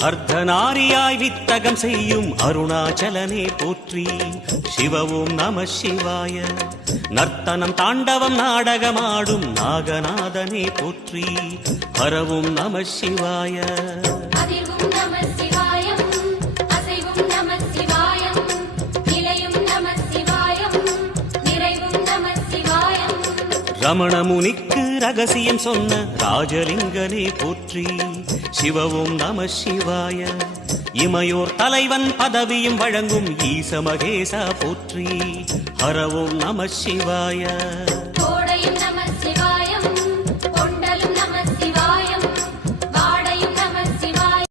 அர்த்தநாரியாய் வித்தகம் செய்யும் அருணாச்சலனே போற்றி. சிவ ஓம் நம சிவாய. நர்த்தனம் தாண்டவம் நாடகமாடும் நாகநாதனே போற்றி. ஹரவும் நம சிவாய. ரமணமுனிக்கு ரகசியம் சொன்ன ராஜலிங்கனே போற்றி. சிவ ஓம் நம சிவாய. இமையோர் தலைவன் பதவியும் வழங்கும் ஈச மகேசா போற்றி. ஹர ஓம் நம சிவாய.